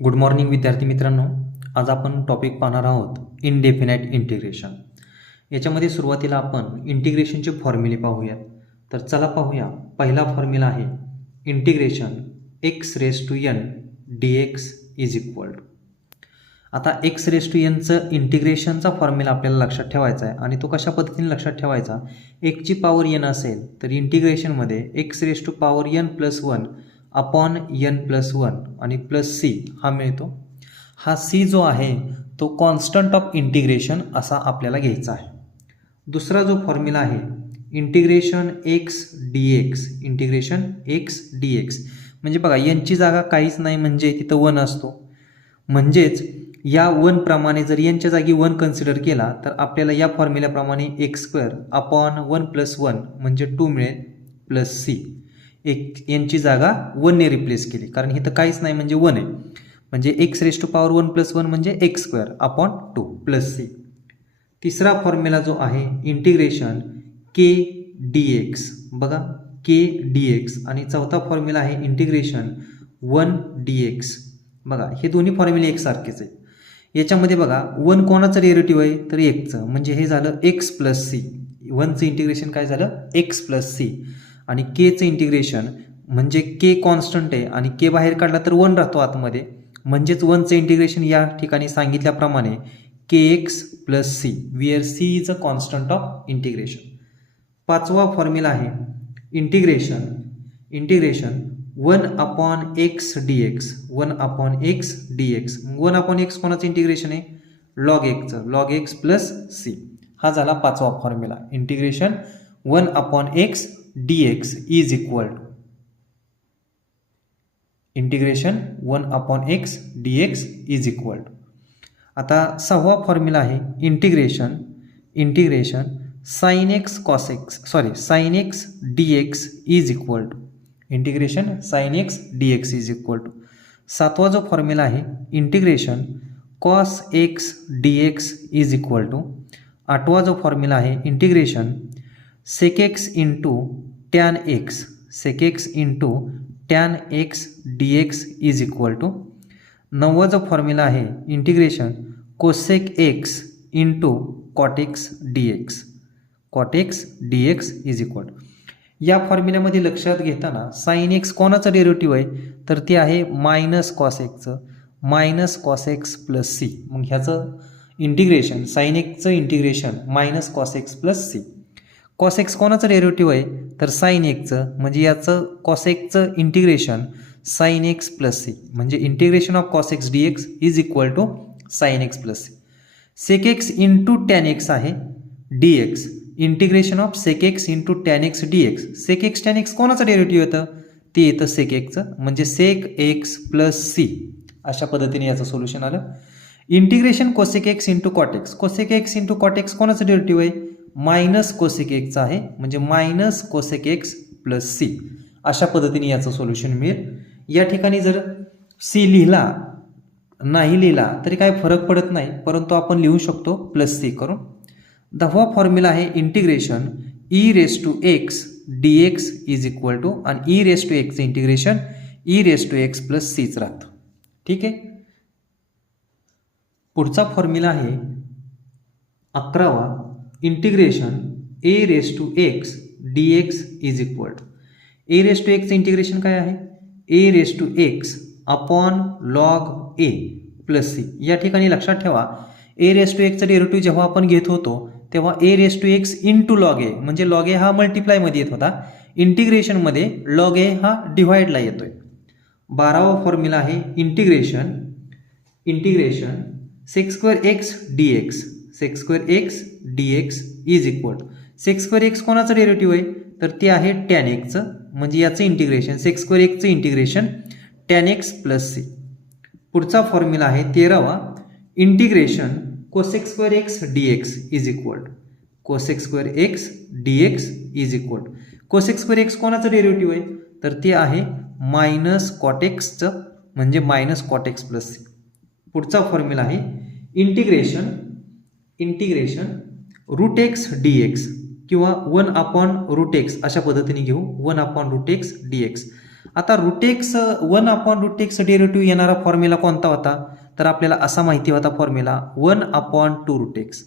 Good morning विद्यार्थी मित्रांनो. आज आपण टॉपिक पाहणार आहोत इनडेफिनाईट इंटिग्रेशन. याच्यामध्ये सुरुवातीला आपण इंटिग्रेशनचे फॉर्म्युले पाहूयात. तर चला पाहूया. पहिला फॉर्म्युला आहे integration x raise to n d x is equal to. आता एक्स रेस टू एनचं इंटिग्रेशनचा फॉर्म्युला आपल्याला लक्षात ठेवायचा आहे आणि तो कशा पद्धतीने लक्षात ठेवायचा. एक्सची पॉवर एन असेल तर इंटिग्रेशनमध्ये x raise to power n plus one upon n plus one आणि प्लस सी हा मिळतो. हा सी जो आहे तो कॉन्स्टंट ऑफ इंटिग्रेशन असा आपल्याला घ्यायचा आहे. दुसरा जो फॉर्म्युला आहे integration x d x. Integration x d x म्हणजे बघा यांची जागा काहीच नाही म्हणजे तिथं वन असतो. म्हणजेच या वन प्रमाणे जर यांच्या जागी वन कन्सिडर केला तर आपल्याला या फॉर्म्युल्याप्रमाणे x square upon one plus one म्हणजे 2 मिळेल प्लस सी. यांची जागा वनने रिप्लेस केली कारण इथं काहीच नाही म्हणजे वन आहे. म्हणजे x raise to power one plus one म्हणजे x square upon 2 plus c. तिसरा फॉर्म्युला जो आहे इंटिग्रेशन के डी एक्स. बघा के डी एक्स. आणि चौथा फॉर्म्युला आहे इंटिग्रेशन 1 डी एक्स. बघा हे दोन्ही फॉर्म्युले एकसारखेच आहेत. याच्यामध्ये बघा वन कोणाचं डेरिव्हेटिव्ह आहे तर एक्सचं म्हणजे हे झालं एक्स प्लस सी. वनचं इंटिग्रेशन काय झालं एक्स प्लस सी. आणि केचं इंटिग्रेशन म्हणजे के कॉन्स्टंट आहे आणि के बाहेर काढला तर वन राहतो आतमध्ये. म्हणजेच वनचं इंटिग्रेशन या ठिकाणी सांगितल्याप्रमाणे k x plus c where c is a constant of integration. पाचवा फॉर्म्युला आहे integration 1 upon x d x. 1 upon x d x. 1 upon x कोणाचं इंटिग्रेशन आहे लॉग एक्सचं. लॉग एक्स प्लस सी हा झाला पाचवा formula. Integration 1 upon x dx is equal to integration 1 upon x dx is equal to. आता सहावा formula आहे integration sine x cos x sign x dx is equal to. Integration sine x dx is equal to. सातवा जो formula आहे integration cos x dx is equal to. आठवा जो formula आहे integration sec x into tan x d x is equal to. नववा जो formula आहे integration cosec x into cot x d x is equal to. या फॉर्म्युल्यामध्ये लक्षात घेताना साइन एक्स कोणाचं डेरिव्हेटिव्ह आहे तर ते आहे minus cos x plus c. मग ह्याचं इंटिग्रेशन साइन एक्सचं integration minus cos x plus c. Cos x कोणाचं डेरिव्हेटिव्ह आहे तर साइन एक्सचं म्हणजे याचं कॉस एक्सचं integration sine x plus c म्हणजे integration of cos x d x is equal to sine x plus c. Sec x into tan x आहे d x. Integration of sec x into tan x d x. Sec x tan x कोणाचं derivative येतं ते येतं सेक एक्सचं म्हणजे सेक x plus C. अशा पद्धतीने याचं solution आलं. Integration cosec x into cot x. Cosec x into cot x कोणाचं डेरिव्हेटिव्ह आहे मायनस कोसेक एक्सचा आहे म्हणजे minus cosec x plus C. अशा पद्धतीने याचं सोल्युशन मिळेल. या ठिकाणी जर सी नाही लिहिला तरी काय फरक पडत नाही परंतु आपण लिहू शकतो प्लस सी करून. दहावा फॉर्म्युला आहे integration e raise to x d x is equal to आणि ई रेस टू एक्सचं integration e raise to x plus सीच राहतं. ठीक आहे. पुढचा फॉर्म्युला आहे 11वा integration a raise to x d x is equal to. A raise to एक्सचं इंटिग्रेशन काय आहे a raise to x upon log a plus c. या ठिकाणी लक्षात ठेवा ए रेस टू एक्सचं डेरिव्हेटिव्ह जेव्हा आपण घेत होतो तेव्हा a raise to x into log a म्हणजे लॉग ए हा मल्टिप्लायमध्ये येत होता. इंटिग्रेशनमध्ये लॉग ए हा डिव्हाइडला येतोय. 12वा फॉर्म्युला आहे integration sec square x d x. Sec square x d x is equal to. Sec square x कोणाचं डेरिव्हेटिव्ह आहे तर ते आहे टॅन एक्सचं म्हणजे याचं इंटिग्रेशन सेक स्क्वेअर एक्सचं integration tan x plus C. पुढचा फॉर्म्युला आहे 13वा integration cosec square x d x is equal to. Cosec square x d x is equal to. Cosec square x कोणाचं डेरिव्हेटिव्ह आहे तर ते आहे मायनस कॉट एक्सचं म्हणजे minus cot x plus C. पुढचा फॉर्म्युला आहे integration root x d x किंवा 1 अपॉन रूट एक्स अशा पद्धतीने घेऊ 1 upon root x d x. आता रूटेक्स 1/√x डेरिव्हेटिव्ह येणारा फॉर्म्युला कोणता होता, तर आपल्याला असा माहिती होता फॉर्म्युला 1/2√x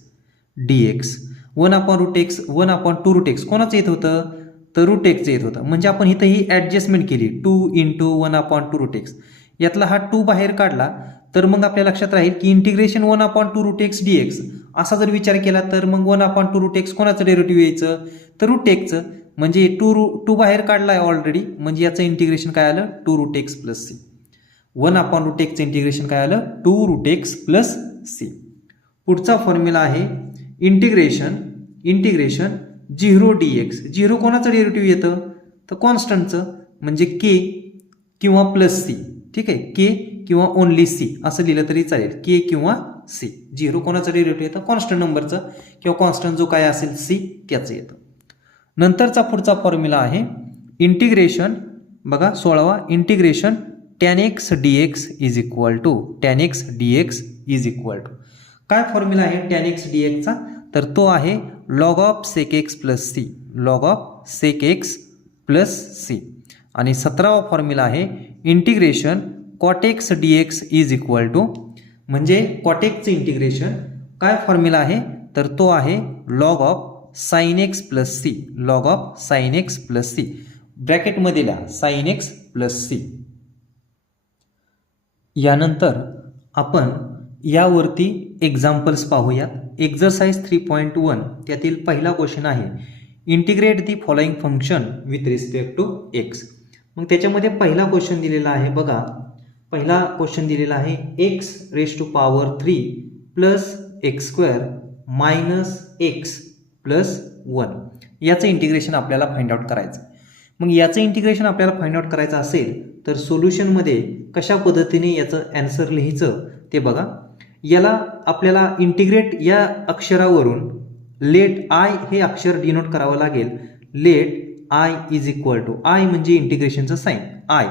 dx. 1/2√x कोणाचं येत होतं, तर रूटेक्सचं येत होतं. म्हणजे आपण इथं ही ॲडजस्टमेंट केली 2 × 1/2√x. यातला हा 2 बाहेर काढला तर मग आपल्या लक्षात राहील की इंटिग्रेशन 1/2√x dx असा जर विचार केला तर मग 1/2√x कोणाचं डेरिव्हेटिव्ह यायचं, तर रूटेक्सचं. म्हणजे 2 बाहेर काढला आहे ऑलरेडी, म्हणजे याचं इंटिग्रेशन काय आलं 2√x + c. 1/√xचं इंटिग्रेशन काय आलं 2√x + c. पुढचा फॉर्म्युला आहे इंटिग्रेशन 0 dx. 0 कोणाचं डेरिव्हेटिव्ह येतं, तर कॉन्स्टंटचं, म्हणजे k किंवा +c. ठीक आहे, k किंवा ओनली c असं लिहिलं तरी चालेल, k किंवा c. 0 कोणाचं डेरिव्हेटिव्ह येतं, कॉन्स्टंट नंबरचं किंवा कॉन्स्टंट जो काय असेल c त्याचं येतं. नंतरचा पुढचा फॉर्म्युला आहे इंटिग्रेशन, बघा 16वा, इंटिग्रेशन tan x dx काय फॉर्म्युला आहे tan x dx चा, तर तो आहे log of sec x plus c. आणि 17वा फॉर्म्युला आहे इंटिग्रेशन cot x dx म्हणजे कॉटेक्सचं इंटिग्रेशन काय फॉर्म्युला आहे, तर तो आहे log of sin x plus c. ब्रॅकेटमध्ये लिहा sin x plus c. यानंतर आपण यावरती एक्झाम्पल्स पाहूयात. एक्झरसाइज 3.1 त्यातील पहिला क्वेश्चन आहे integrate the following function with respect to x. मग त्याच्यामध्ये पहिला क्वेश्चन दिलेला आहे, बघा पहिला क्वेश्चन दिलेला आहे x⁻³ + x² - x + 1. याचं इंटिग्रेशन आपल्याला फाइंड आउट करायचं. मग याचं इंटिग्रेशन आपल्याला फाइंड आउट करायचं असेल तर सोल्युशनमध्ये कशा पद्धतीने याचं ॲन्सर लिहायचं ते बघा. याला आपल्याला इंटिग्रेट या अक्षरावरून लेट आय हे अक्षर डिनोट करावं लागेल. लेट आय I म्हणजे इंटिग्रेशनचं साईन आय,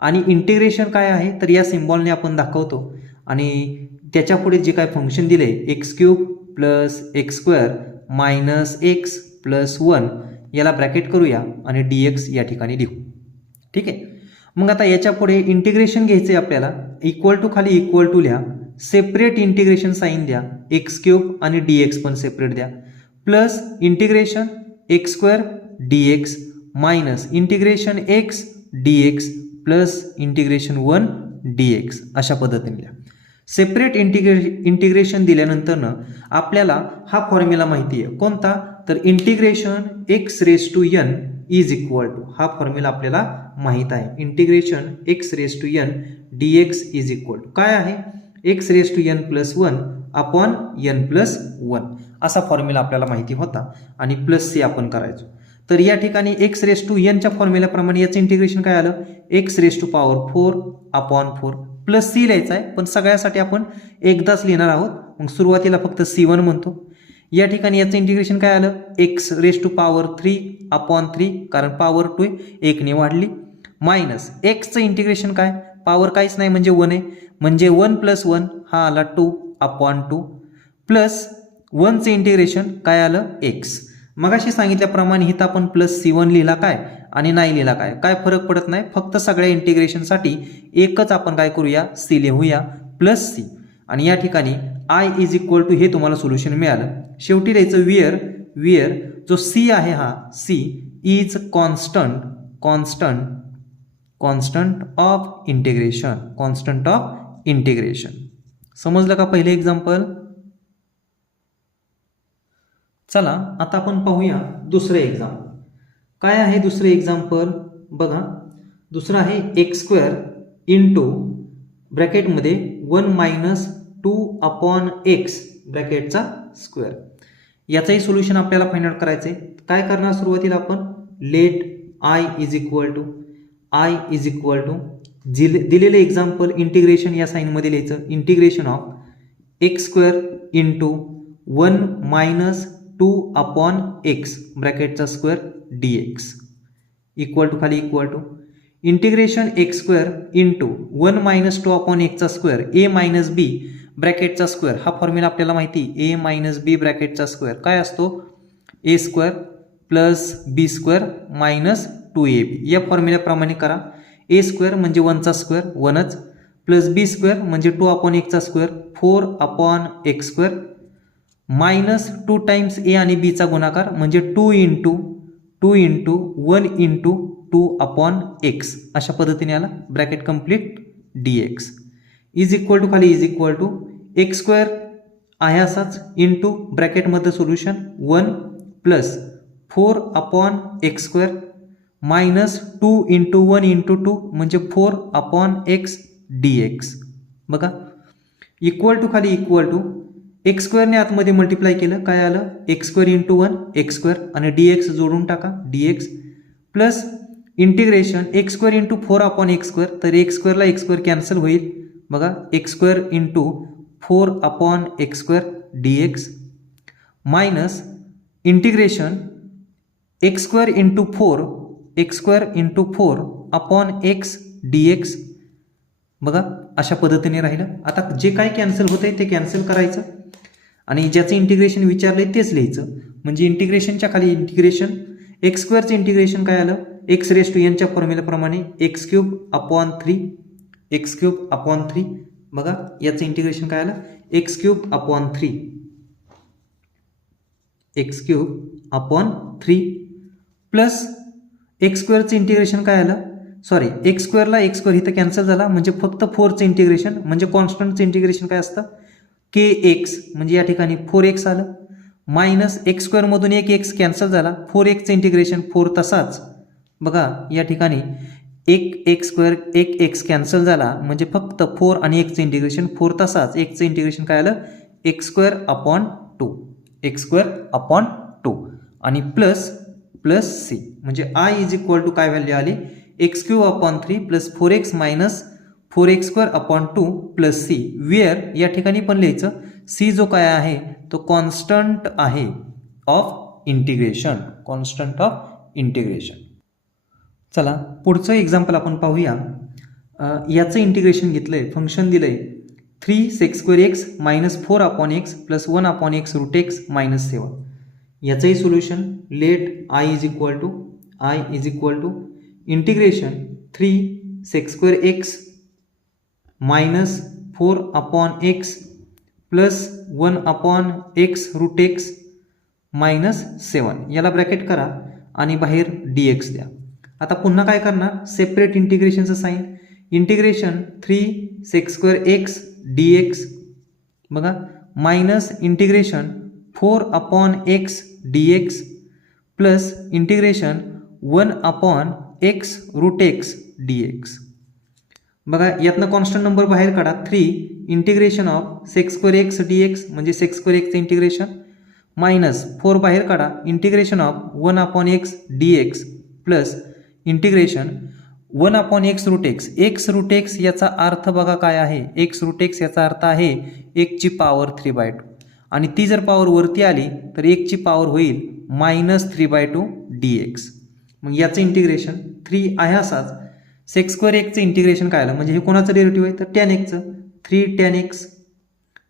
आणि इंटिग्रेशन काय आहे तर या सिम्बॉलने आपण दाखवतो. आणि त्याच्या पुढे जे काय फंक्शन दिले x³ + x² - x + 1 याला ब्रॅकेट करूया आणि dx या ठिकाणी लिहू. ठीक आहे, मग आता याच्या पुढे इंटिग्रेशन घ्यायचं आहे आपल्याला. इक्वल टू खाली इक्वल टू लिहा, सेपरेट इंटिग्रेशन साईन द्या, x³ आणि dx पण सेपरेट द्या, plus integration x² dx minus integration x dx plus integration 1 dx अशा पद्धतीने लिहा. सेपरेट इंटिग्रेशन दिल्यानंतर आपल्याला हा फॉर्म्युला माहिती आहे कोणता, तर इंटिग्रेशन x⁻n हा फॉर्म्युला आपल्याला माहित आहे. इंटिग्रेशन x⁻n dx काय आहे x⁻n + 1/n + 1 असा फॉर्म्युला आपल्याला माहिती होता आणि प्लस c आपण करायचो. तर या ठिकाणी x⁻n च्या फॉर्म्युल्याप्रमाणे याचं इंटिग्रेशन काय आलं x⁻⁴/4 प्लस c लिहायचं आहे, पण सगळ्यासाठी आपण एकदाच लिहिणार आहोत. मग सुरुवातीला फक्त c1 म्हणतो. या ठिकाणी याचं इंटिग्रेशन काय आलं x⁻³ कारण पॉवर 2 1 ने वाढली, मायनस एक्सचं इंटिग्रेशन काय, पॉवर काहीच नाही म्हणजे 1 आहे, म्हणजे 1 + 1 हा आला 2/2 प्लस 1चं इंटिग्रेशन काय आलं x. मगाशी सांगितल्याप्रमाणे इथं आपण प्लस c1 लिहिला काय आणि नाही लिहिला काय फरक पडत नाही. फक्त सगळ्या इंटिग्रेशनसाठी एकच आपण काय करूया c लिहूया प्लस c. आणि या ठिकाणी I हे तुम्हाला सोल्युशन मिळालं. शेवटी लिहायचं वियर जो c आहे हा c is constant of integration. समजलं का पहिले एक्झाम्पल. चला आता आपण पाहूया दुसरे एक्झाम्पल. काय आहे दुसरे एक्झाम्पल, बघा दुसरं आहे x² ब्रॅकेटमध्ये 1 - 2/x ब्रॅकेटचा स्क्वेअर. याचंही सोल्युशन आपल्याला फाइंड आउट करायचं आहे. काय करणार सुरुवातीला आपण लेट I दिलेले एक्झाम्पल इंटिग्रेशन या साईनमध्ये लिहायचं. इंटिग्रेशन ऑफ x² 1 - 2/x ब्रॅकेटचा स्क्वेअर dx इक्वल टू खाली equal to integration x² 1 - 2/x चा स्क्वेअर a - b ब्रॅकेटचा स्क्वेअर. हा फॉर्म्युला आपल्याला माहिती a - b ब्रॅकेटचा स्क्वेअर काय असतो a² + b² - 2ab. या फॉर्म्युल्याप्रमाणे करा. ए स्क्वेअर म्हणजे 1चा स्क्वेअर 1च, प्लस बी स्क्वेअर म्हणजे 2/1चा स्क्वेअर 4/x², मायनस 2 टाइम्स ए आणि बीचा गुणाकार म्हणजे 2 इंटू 1 इंटू 2/x, अशा पद्धतीने आला bracket complete dx is equal to खाली is equal to x square आहे असाच इंटू ब्रॅकेटमध्ये solution 1 plus 4/x² minus 2 into 1 into 2 म्हणजे 4/x dx. बघा इक्वल टू खाली इक्वल टू एक्स स्क्वेअरने आतमध्ये मल्टिप्लाय केलं काय आलं x² इंटू 1 x² आणि dx जोडून टाका dx plus integration x² into 4/x², तर x² ला x² कॅन्सल होईल. बघा x² into 4/x² dx minus integration x² into 4/x dx. बघा अशा पद्धतीने राहिलं. आता जे काय कॅन्सल होतंय ते कॅन्सल करायचं आणि ज्याचं इंटिग्रेशन विचारलंय तेच लिहायचं. म्हणजे इंटिग्रेशनच्या खाली इंटिग्रेशन x² इंटिग्रेशन काय आलं x⁻n च्या फॉर्म्युल्याप्रमाणे x³ बघा याचं इंटिग्रेशन काय आलं x³ प्लस x² इंटिग्रेशन काय आलं सॉरी x² ला x² इथं कॅन्सल झाला म्हणजे फक्त 4चं इंटिग्रेशन म्हणजे कॉन्स्टंटचं इंटिग्रेशन काय असतं kx म्हणजे या ठिकाणी 4x आलं मायनस x² मधून एक x कॅन्सल झाला 4x इंटिग्रेशन 4 तसाच. बघा या ठिकाणी एक x कॅन्सल झाला म्हणजे फक्त 4 आणि 1चं इंटिग्रेशन 4 तसाच 1चं इंटिग्रेशन काय आलं x²/2 आणि प्लस c म्हणजे i इज इक्वल टू काय व्हॅल्यू आली x³ plus 4x minus 4x²/2 plus c. Where या ठिकाणी पण लिहायचं c जो काय आहे तो कॉन्स्टंट आहे ऑफ इंटिग्रेशन चला पुढचं एक्झाम्पल आपण पाहूया. याचं इंटिग्रेशन घेतलंय फंक्शन दिलंय 3sec² minus 4/x plus 1/x√x minus 7. याचंही solution let i is equal to integration 3sec² minus 4/x plus 1/x√x minus 7. याला ब्रॅकेट करा आणि बाहेर dx द्या. आता पुन्हा काय करणार सेपरेट इंटिग्रेशनचं साईन इंटिग्रेशन 3sec² dx बघा minus integration 4/x dx plus integration 1/x√x dx. बघा यातनं कॉन्स्टंट नंबर बाहेर काढा 3 इंटिग्रेशन ऑफ sec² dx म्हणजे sec² इंटिग्रेशन मायनस 4 बाहेर काढा integration of 1/x dx plus integration 1/x√x x√x याचा अर्थ बघा काय आहे x√x याचा अर्थ आहे 1ची पॉवर 3/2 आणि ती जर पॉवर वरती आली तर 1ची पॉवर होईल -3/2 dx. मग याचं इंटिग्रेशन 3 आहे असाच sec² इंटिग्रेशन काय आलं म्हणजे हे कोणाचं डेरिव्हेटिव्ह आहे तर tan x 3 tan x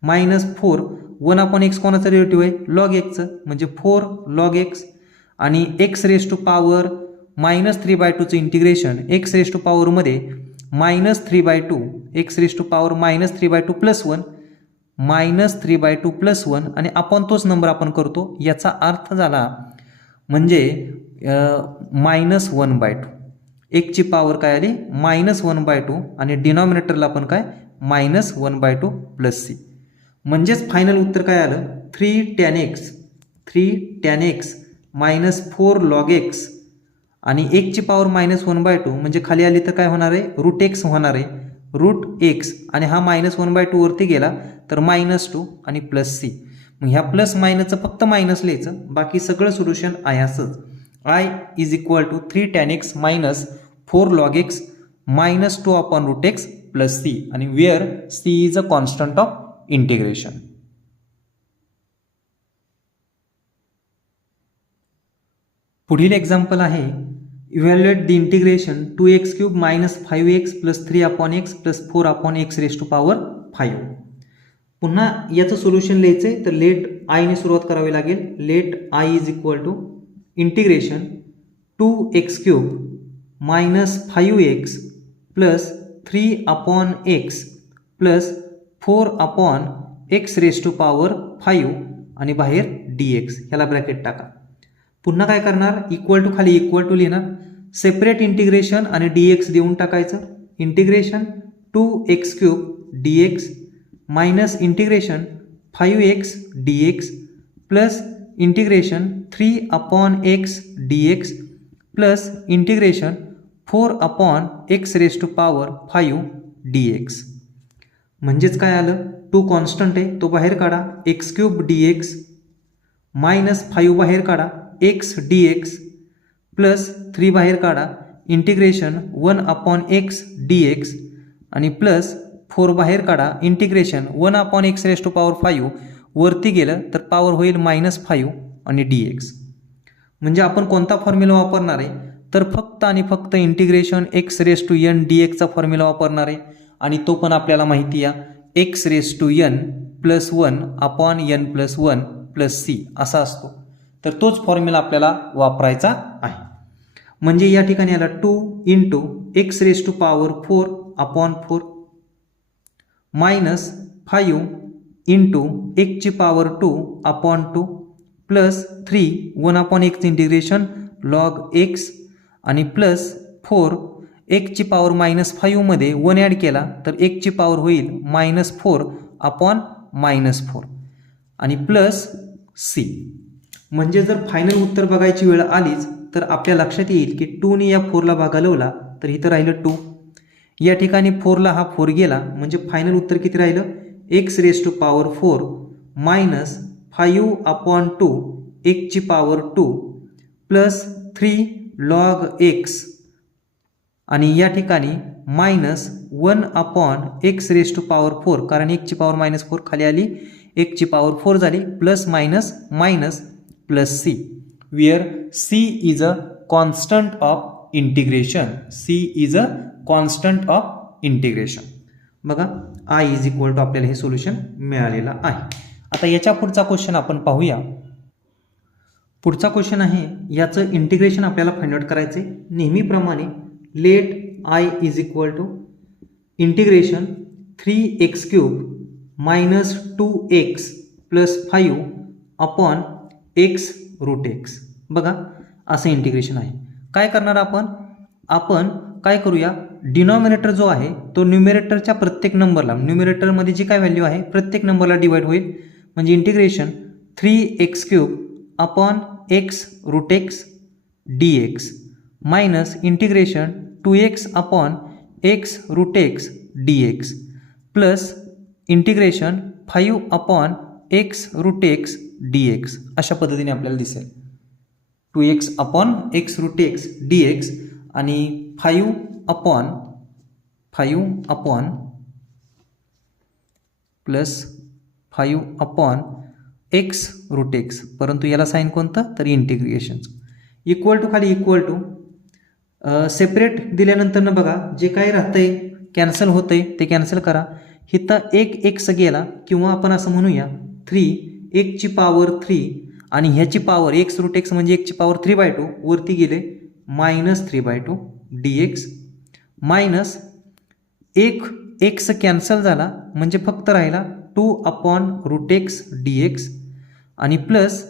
minus 4 1/x कोणाचं डेरिव्हेटिव्ह आहे log x म्हणजे 4 log x आणि x⁻⁻³ -3/2चं इंटिग्रेशन x⁻⁻ मध्ये -3/2 x⁻⁻³ प्लस 1 -3/2 प्लस 1 आणि आपण तोच नंबर आपण करतो याचा अर्थ झाला म्हणजे -1/2 1ची पॉवर काय आली -1/2 आणि डिनॉमिनेटरला पण काय -1/2 प्लस c म्हणजेच फायनल उत्तर काय आलं 3 tan x minus 4 log x आणि 1ची पॉवर -1/2 म्हणजे खाली आली तर काय होणार आहे √x होणार आहे √x आणि हा -1/2 वरती गेला तर -2 आणि प्लस c. मग ह्या प्लस मायनसचं फक्त मायनस लिहायचं बाकी सगळं सोल्युशन आहे असंच. i is equal to 3 tan x minus 4 log x minus 2/√x plus c आणि where c is a constant of integration. पुढील एक्झाम्पल आहे evaluate the integration 2x³ minus 5x plus 3/x plus 4/x⁵. पुन्हा याचं solution लिहायचं आहे तर late I ने सुरुवात करावी लागेल. Let I is equal to integration 2x³ minus 5x plus 3/x plus 4/x⁵ आणि बाहेर dx, ह्याला ब्रॅकेट टाका. पुन्हा काय करणार, इक्वल टू खाली इक्वल टू लिहिणार, सेपरेट इंटिग्रेशन आणि dx देऊन टाकायचं. Integration 2x³ dx minus integration 5x dx plus integration 3/x dx plus integration 4/x⁵ dx. म्हणजेच काय आलं, 2 कॉन्स्टंट आहे तो बाहेर काढा, x³ dx मायनस 5 बाहेर काढा, x dx प्लस 3 बाहेर काढा, इंटिग्रेशन 1/x dx आणि प्लस 4 बाहेर काढा, इंटिग्रेशन 1/x⁵ वरती गेलं तर पॉवर होईल -5 आणि dx. म्हणजे आपण कोणता फॉर्म्युला वापरणार आहे, तर फक्त आणि फक्त इंटिग्रेशन x⁴n dxचा फॉर्म्युला वापरणार आहे. आणि तो पण आपल्याला माहिती आहे x⁴n + 1/n+1 + c असा असतो. तर तोच फॉर्म्युला आपल्याला वापरायचा आहे. म्हणजे या ठिकाणी आला 2 × x⁴/4 minus 5 × x⁴2/2 plus 3 1/x integration log x आणि प्लस 4 x⁻⁻5 मध्ये 1 ॲड केला तर x ची पॉवर होईल -4/-4 आणि प्लस c. म्हणजे जर फायनल उत्तर बघायची वेळ आलीच तर आपल्या लक्षात येईल की 2 ने या 4ला भागालवला तर इथं राहिलं 2, या ठिकाणी 4ला हा 4 गेला, म्हणजे फायनल उत्तर किती राहिलं, x⁴ minus 5/2 x⁻2 plus 3 log x आणि या ठिकाणी मायनस 1/x⁴, कारण x⁻⁻4 खाली आली, x⁻4 झाली, plus minus minus plus c, where c is a constant of integration. c is a constant of integration. बघा I = आपल्याला हे सोल्युशन मिळालेलं आहे. आता याच्या पुढचा क्वेश्चन आपण पाहूया. पुढचा क्वेश्चन आहे, याचं इंटिग्रेशन आपल्याला फाइंड आउट करायचे. नेहमीप्रमाणे let I = integration 3x³ minus 2x plus 5/x√x. बघा असं इंटिग्रेशन आहे. काय करणार आपण काय करूया, डिनॉमिनेटर जो आहे तो न्यूमरेटरच्या प्रत्येक नंबरला, न्यूमरेटरमध्ये जी काय व्हॅल्यू आहे प्रत्येक नंबरला डिवाइड होईल. म्हणजे integration 3x³ dx minus integration 2x/x√x dx plus integration 5/x√x dx अशा पद्धतीने आपल्याला दिसेल. 2x/x√x dx आणि 5 प्लस 5/x√x, परंतु याला साईन कोणतं, तर इंटिग्रेशन. इक्वल टू खाली इक्वल टू, सेपरेट दिल्यानंतर बघा जे काही राहतंय कॅन्सल होतंय ते कॅन्सल करा. इथं एक x गेला, किंवा आपण असं म्हणूया 3 x⁻³ आणि ह्याची पॉवर x√x म्हणजे x⁻3/2 वरती गेले -3/2 dx मायनस एक x कॅन्सल झाला म्हणजे फक्त राहिला 2/√x dx आणि प्लस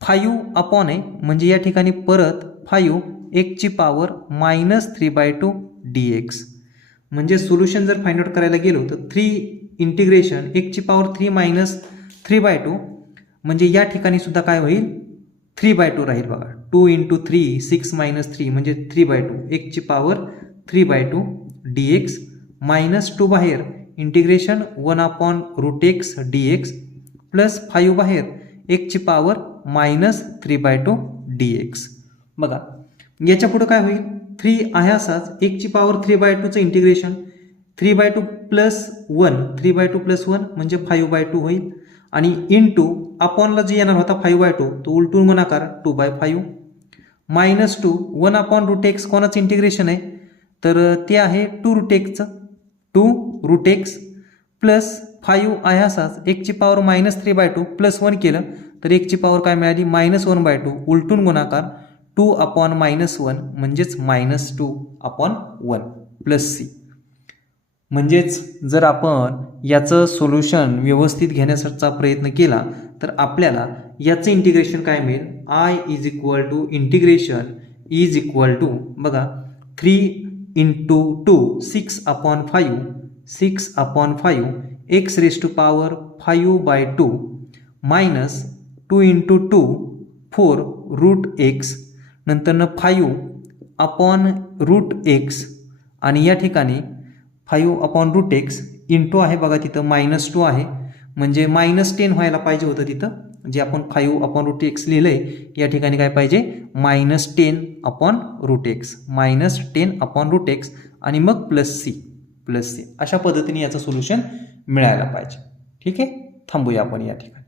5 म्हणजे या ठिकाणी परत 5 x⁻³ dx. म्हणजे सोल्युशन जर फाइंड आउट करायला गेलो तर 3 इंटिग्रेशन x⁻³ मायनस 3/2 म्हणजे या ठिकाणी सुद्धा काय होईल 3/2 राहील. बघा 2 × 3 6 - 3 म्हणजे 3/2 x⁻³ dx मायनस 2 बाहेर इंटिग्रेशन 1/√x dx प्लस 5 बाहेर x⁻³ dx. बघा याच्या पुढे काय होईल, 3 आहे असाच x⁻³ इंटिग्रेशन 3/2 प्लस 1 3/2 प्लस 1 म्हणजे 5/2 होईल. आणि इंटू अपॉनला जे येणार होता 5/2 तो उलटून गुणाकार 2/5 मायनस 2 1/√x कोणाचं इंटिग्रेशन आहे, तर ते आहे 2√xचं 2√x प्लस 5 आहे असाच x⁻³ प्लस 1 केलं तर x ची पॉवर काय मिळाली -1/2 उलटून गुणाकार 2/-1 म्हणजेच -2/1 प्लस c. म्हणजेच जर आपण याचं सोल्युशन व्यवस्थित घेण्याचा प्रयत्न केला तर आपल्याला याचं इंटिग्रेशन काय मिळेल, I is equal to integration is equal to बघा 3 into 2 6/5 6/5 x raise to power 5/2 minus 2 into 2 4 root x नंतरनं 5/√x आणि या ठिकाणी 5/√x इंटू आहे बघा तिथं -2 आहे म्हणजे -10 व्हायला पाहिजे होतं तिथं, जे आपण 5/√x लिहिलं आहे या ठिकाणी काय पाहिजे -10/√x -10/√x आणि मग +c अशा पद्धतीने याचं सोल्युशन मिळायला पाहिजे. ठीक आहे, थांबूया आपण या ठिकाणी.